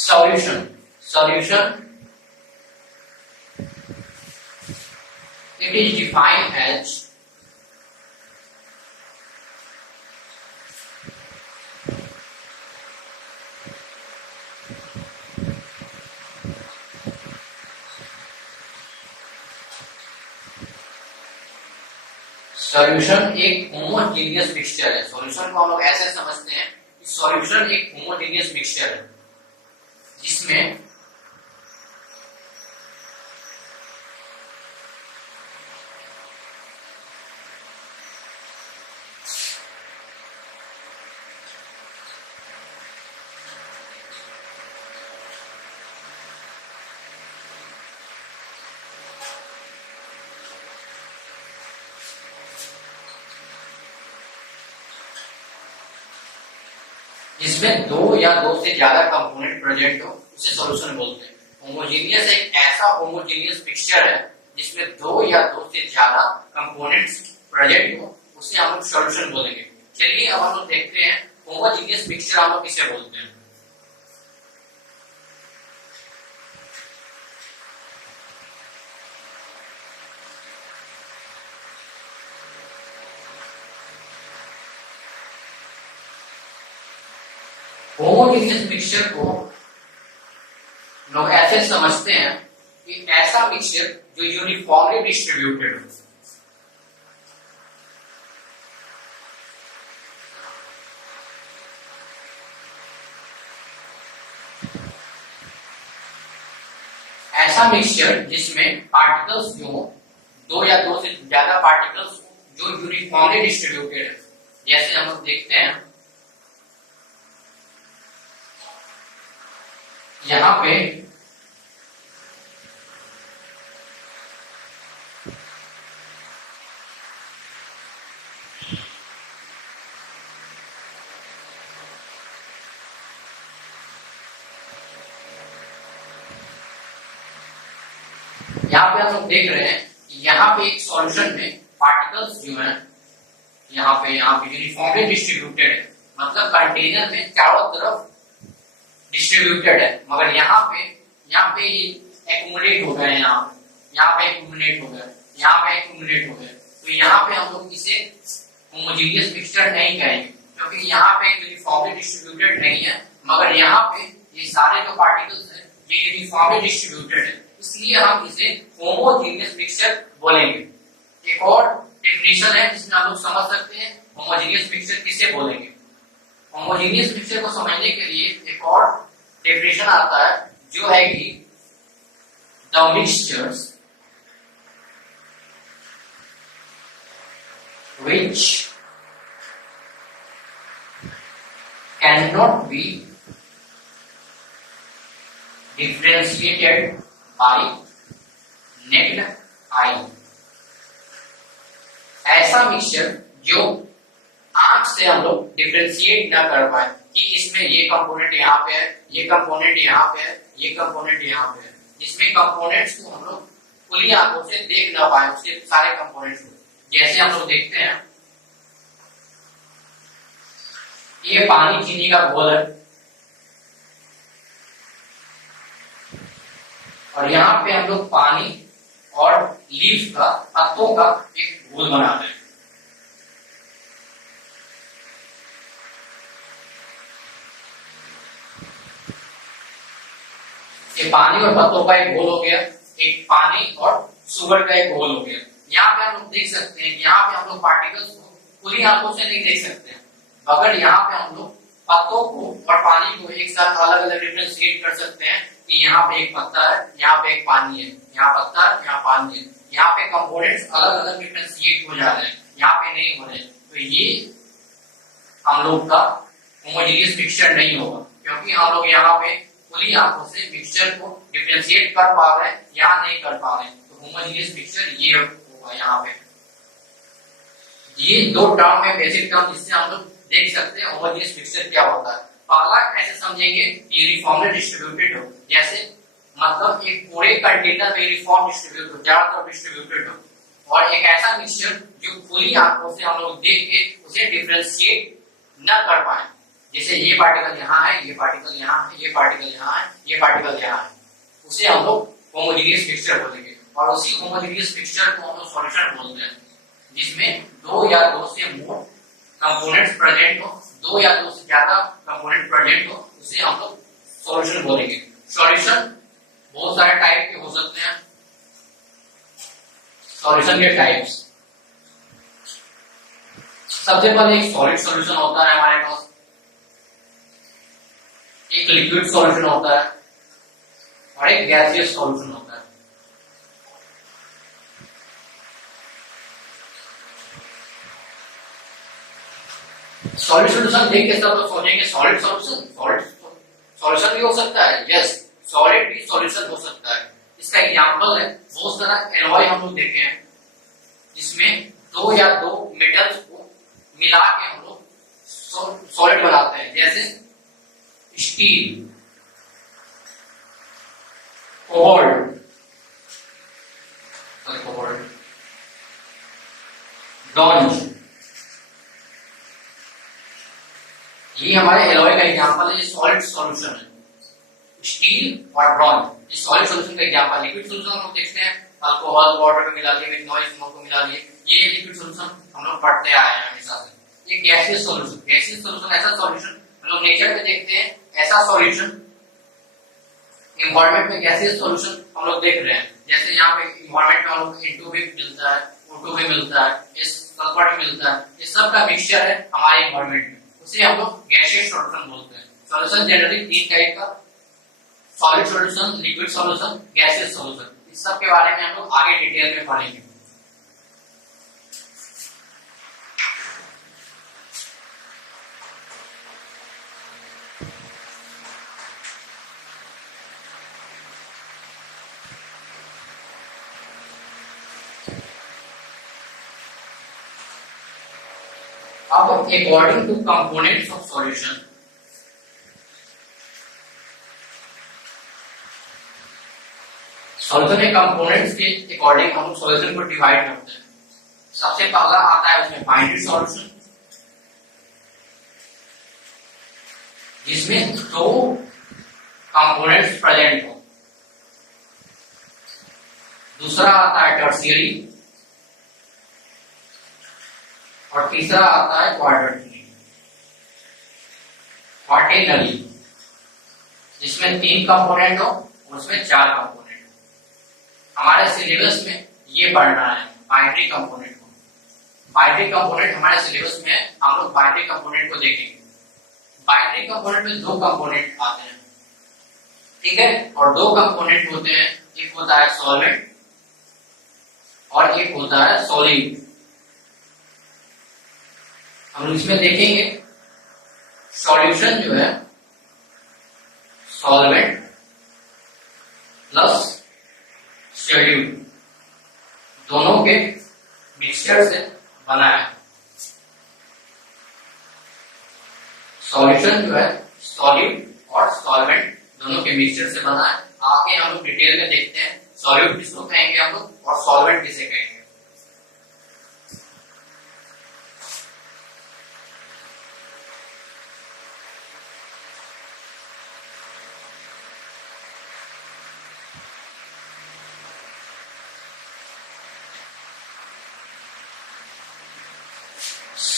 Solution it is defined as solution एक homogeneous mixture है। Solution को हम लोग ऐसे समझते हैं कि सॉल्यूशन एक होमोजेनियस मिक्सचर है जिसमें जिसमें दो या दो से ज्यादा कंपोनेंट प्रेजेंट हो उसे सॉल्यूशन बोलते हैं। होमोजेनियस एक ऐसा होमोजेनियस मिक्सचर है जिसमें दो या दो से ज्यादा कंपोनेंट्स प्रेजेंट हो उसे हम लोग सॉल्यूशन बोलेंगे। चलिए अब हम लोग देखते हैं होमोजेनियस मिक्सचर हम लोग किसे बोलते हैं। होमोजेनियस मिक्सचर को लोग ऐसे समझते हैं कि ऐसा मिक्सचर जो यूनिफॉर्मली डिस्ट्रीब्यूटेड हो। ऐसा मिक्सचर जिसमें पार्टिकल्स जो दो या दो से ज्यादा पार्टिकल्स जो यूनिफॉर्मली डिस्ट्रीब्यूटेड है। जैसे हम लोग देखते हैं यहां पे हम लोग देख रहे हैं कि यहाँ पे एक सॉल्यूशन में पार्टिकल्स जो है यहाँ पे यूनिफॉर्मली डिस्ट्रीब्यूटेड है, मतलब कंटेनर में चारों तरफ डिस्ट्रीब्यूटेड है, मगर यहाँ पे एक्यूमुलेट हो गए, यहाँ पे एक्यूमुलेट हो गए, यहाँ पे एक्यूमुलेट हो गए। तो यहाँ पे हम लोग इसे होमोजेनियस मिक्सचर नहीं कहेंगे क्योंकि यहाँ पे यूनिफॉर्मली डिस्ट्रीब्यूटेड नहीं है, मगर यहाँ पे ये सारे जो पार्टिकल्स हैं ये यूनिफॉर्मली डिस्ट्रीब्यूटेड है, इसलिए हम इसे होमोजेनियस मिक्सचर बोलेंगे। एक और डेफिनेशन है जिसमें हम लोग समझ सकते हैं होमोजेनियस मिक्सचर किसे बोलेंगे। होमोजेनियस मिक्सचर को समझने के लिए एक और डेफिनेशन आता है जो है कि the mixtures which cannot be differentiated by naked eye। ऐसा मिक्सचर जो आंख से हम लोग डिफरेंशिएट ना कर पाए कि इसमें ये कंपोनेंट यहाँ पे है, ये कंपोनेंट यहाँ पे है, ये कंपोनेंट यहाँ पे है, जिसमें कंपोनेंट्स को हम लोग खुली आंखों से देख ना पाए उसके सारे कंपोनेंट्स को। जैसे हम लोग देखते हैं ये पानी चीनी का घोल है और यहाँ पे हम लोग पानी और लीफ का पत्तों का एक घोल बनाते हैं। ये पानी और पत्तों का एक घोल हो गया, एक पानी और शुगर का एक घोल हो गया। यहाँ पे हम लोग देख सकते हैं कि यहाँ पे हम लोग पार्टिकल्स को खुली आंखों से नहीं देख सकते हैं, मगर यहाँ पे हम लोग पत्तों को और पानी को एक साथ अलग अलग डिफरेंशिएट कर सकते हैं कि यहाँ पे एक पत्ता है, यहाँ पे एक पानी है, यहाँ पत्ता है, यहाँ पानी है। यहाँ पे कंपोनेंट्स अलग अलग डिफरेंशिएट हो जा रहे हैं, यहाँ पे नहीं हो रहे। तो ये हम लोग का होमोजेनियस मिक्सचर नहीं होगा क्योंकि हम लोग यहाँ पे खुली आंखों से मिक्सचर को डिफरेंशिएट कर पा रहे हैं, यहाँ नहीं कर पा रहे। तो होमोजेनियस मिक्सचर ये होगा। यहाँ पे ये दो टर्म है, बेसिक टर्म, जिससे हम लोग देख सकते हैं होमोजेनियस मिक्सचर क्या होता है। पहला ऐसे समझेंगे यूनिफॉर्मली डिस्ट्रीब्यूटेड हो, जैसे मतलब एक पूरे कंटेनर में यूनिफॉर्म डिस्ट्रीब्यूट हो, चारों तरफ डिस्ट्रीब्यूटेड हो, और एक ऐसा मिक्सचर जो खुली आंखों से हम लोग देख के उसे डिफरेंशिएट न कर पाए, जैसे ये पार्टिकल यहाँ है, ये पार्टिकल यहाँ है, ये पार्टिकल यहाँ है, ये पार्टिकल यहाँ है, उसे हम लोग होमोजेनियस मिक्सचर बोलेंगे। और उसी होमोजेनियस मिक्सचर को हम लोग सॉल्यूशन बोलते हैं, जिसमें दो या दो से मोर कंपोनेंट्स प्रेजेंट हो, दो या दो से ज्यादा कंपोनेंट प्रेजेंट हो, उसे हम लोग सॉल्यूशन बोलेंगे। सॉल्यूशन बहुत सारे टाइप के हो सकते हैं। सॉल्यूशन के टाइप्स, सबसे पहले एक सॉलिड सॉल्यूशन होता है हमारे पास, एक लिक्विड सॉल्यूशन होता है और एक गैसियस सॉल्यूशन होता है। सॉलिड सॉल्यूशन देख के सब लोग सोचेंगे सॉलिड सॉल्यूशन, सॉलिड सॉल्यूशन भी हो सकता है, यस सॉलिड भी सॉल्यूशन हो सकता है। इसका एग्जांपल है, बहुत सारा एलॉय हम लोग देखे हैं जिसमें दो या दो मेटल्स को मिला के हम लोग सॉलिड बनाते हैं, जैसे स्टील, कोबाल्ट, ब्रॉन्ज, ये हमारे एलॉय का एग्जांपल है, ये सॉलिड सॉल्यूशन है। स्टील और ब्रॉन्ज ये सॉलिड सॉल्यूशन का एग्जांपल। लिक्विड सॉल्यूशन हम लोग देखते हैं, अल्कोहल वाटर को मिला दिए, मिथनॉल स्मोक को मिला दिए, ये लिक्विड सॉल्यूशन हम लोग पढ़ते आए हैं हमेशा से। ये गैसियस सॉल्यूशन, गैसियस सॉल्यूशन ऐसा सॉल्यूशन हम लोग नेचर में देखते हैं, ऐसा सॉल्यूशन एनवायरनमेंट में गैसियस सॉल्यूशन हम लोग देख रहे हैं। जैसे यहाँ पे एनवायरनमेंट में हम लोग N2 भी मिलता है, O2 भी मिलता है, इस सल्फर भी मिलता है, ये सब का मिक्सचर है हमारे एनवायरनमेंट में, उसे हम लोग गैसियस सॉल्यूशन बोलते हैं। सॉल्यूशन जनरली तीन टाइप का, solid solution, liquid solution, gaseous solution, इस सब के बारे में हम लोग आगे डिटेल में पढ़ेंगे। अब according two components of solution, solution के कंपोनेंट्स के अकॉर्डिंग हम सॉल्यूशन को डिवाइड करते हैं। सबसे पहला आता है उसमें बाइनरी सॉल्यूशन, जिसमें दो कंपोनेंट्स प्रेजेंट हो। दूसरा आता है टर्शियरी और तीसरा आता है क्वार्टरनरी, क्वार्टेनरी, जिसमें तीन कंपोनेंट हो और उसमें चार कंपोनेंट। हमारे सिलेबस में ये पढ़ना है बाइनरी कंपोनेंट को। बाइनरी कंपोनेंट हमारे सिलेबस में हम लोग बाइनरी कंपोनेंट को देखेंगे। बाइनरी कंपोनेंट में दो कंपोनेंट आते हैं, ठीक है, और दो कंपोनेंट होते हैं, एक होता है सॉल्वेंट और एक होता है सॉलिड। हम इसमें देखेंगे सॉल्यूशन जो है सॉल्वेंट प्लस सॉल्यूट दोनों के मिक्सचर से बना है। सॉल्यूशन जो है सॉल्यूट और सॉल्वेंट दोनों के मिक्सचर से बना है। आगे हम लोग डिटेल में देखते हैं सॉल्यूट किसको कहेंगे हम लोग और सॉल्वेंट किसे कहेंगे।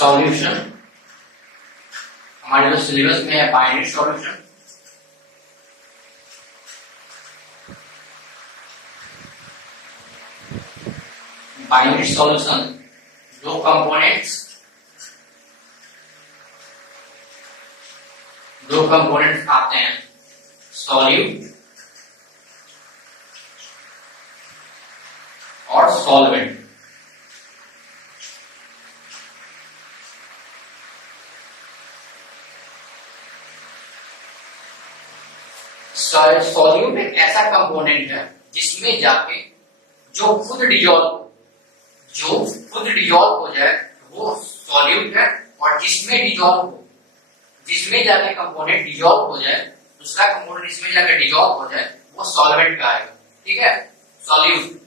सॉल्यूशन हमारे जो सिलेबस में है बाइनरी सॉल्यूशन, बाइनरी सॉल्यूशन दो कंपोनेंट्स आते हैं, सॉल्यूट और सॉल्वेंट। सॉल्यूट एक ऐसा कंपोनेंट है जिसमें जाके जो खुद डिजॉल्व हो जाए वो सॉल्यूट है, और जिसमें जाके कंपोनेंट डिजॉल्व हो जाए, दूसरा कंपोनेंट इसमें जाके डिजॉल्व हो जाए, वो सॉल्वेंट का आएगा, ठीक है, सॉल्यूट।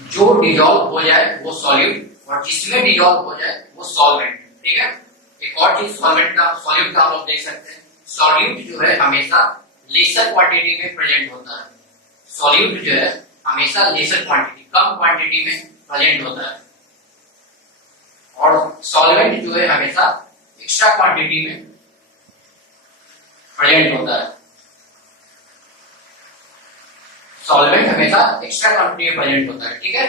जो डिजॉल्व हो जाए वो सॉल्यूट और जिसमें डिजॉल्व हो जाए वो सॉल्वेंट। ठीक है, एक और चीज सॉल्वेंट का सॉल्यूट का हम लोग देख सकते हैं, सॉल्यूट जो है हमेशा लेसर क्वांटिटी में प्रेजेंट होता है। सॉल्यूट जो है हमेशा लेसर क्वांटिटी, कम क्वांटिटी में प्रेजेंट होता है, और सॉल्वेंट जो है हमेशा एक्स्ट्रा क्वांटिटी में प्रेजेंट होता है। सॉल्वेंट हमेशा एक्स्ट्रा क्वांटिटी में प्रेजेंट होता है। ठीक है,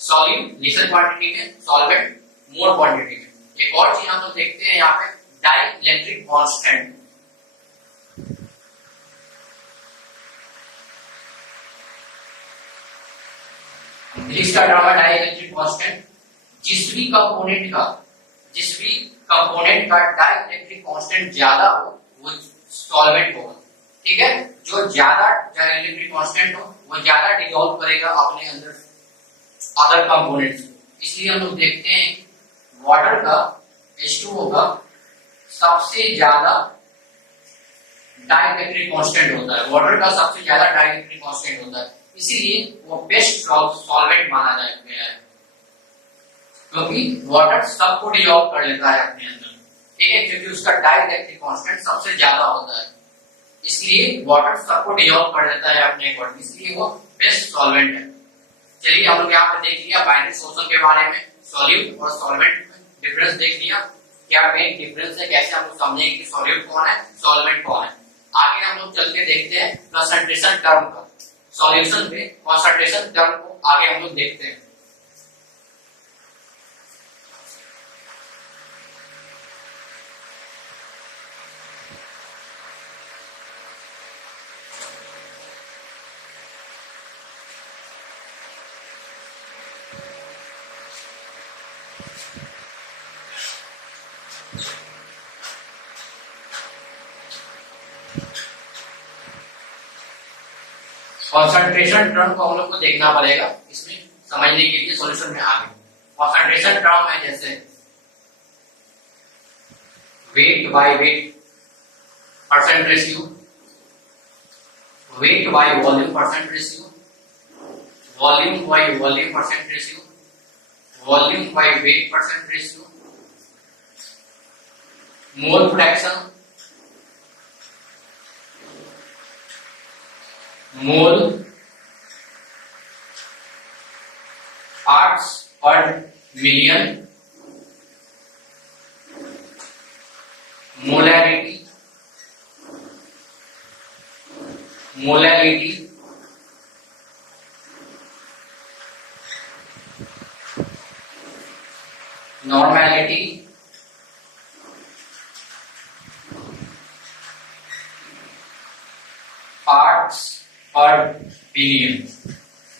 सॉल्यूट लेसर क्वांटिटी में, सॉल्वेंट मोर क्वांटिटी में। एक और चीज हम लोग देखते हैं यहाँ पे, डाई इलेक्ट्रिक कांस्टेंट। इंग्लिश का टर्म है डाई इलेक्ट्रिक कांस्टेंट। जिस भी कंपोनेंट का डाई इलेक्ट्रिक कांस्टेंट ज्यादा हो वो सॉल्वेंट होगा। ठीक है, जो ज्यादा डाई इलेक्ट्रिक कांस्टेंट हो वो ज्यादा डिसॉल्व करेगा अपने अंदर अदर कंपोनेंट्स। इसलिए हम लोग देखते हैं वाटर का H2O का सबसे ज्यादा डाइइलेक्ट्रिक कांस्टेंट होता है, वाटर का सबसे ज्यादा डाइइलेक्ट्रिक कांस्टेंट होता है, इसीलिए वो बेस्ट सॉल्वेंट माना गया है, क्योंकि वाटर सबको डिसॉल्व कर लेता है अपने अंदर। ठीक है, क्योंकि उसका डाइइलेक्ट्रिक कांस्टेंट सबसे ज्यादा होता है, इसलिए वाटर सबको डिसॉल्व कर लेता है अपने अकॉर्डिंग, इसलिए वो बेस्ट सॉल्वेंट है। चलिए हम लोग यहाँ पे देख लिया बाइनरी सोल्यूशन के बारे में, सॉल्यूट और सॉल्वेंट में डिफरेंस देख लिया, क्या मेन डिफरेंस है, कैसे हम लोग समझेंगे कि सॉल्यूट कौन है, सॉल्वेंट कौन है। आगे हम लोग चल के देखते हैं कंसंट्रेशन टर्म का, सॉल्यूशन पे कंसंट्रेशन टर्म को आगे हम लोग देखते हैं। कंसंट्रेशन टर्म को हम लोग को देखना पड़ेगा इसमें समझने के लिए सॉल्यूशन में आगे। कंसंट्रेशन टर्म है जैसे weight by weight percent ratio, weight by volume percent ratio, volume by volume percent ratio, volume by weight percent ratio, mole fraction, mole parts per million, molarity, molarity, normality, parts per billion.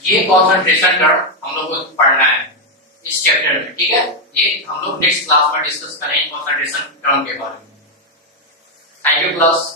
ये concentration term हम लोग को पढ़ना है इस chapter में। ठीक है, ये हम लोग नेक्स्ट क्लास में डिस्कस करेंगे कंसंट्रेशन टर्म के बारे में। Thank you class.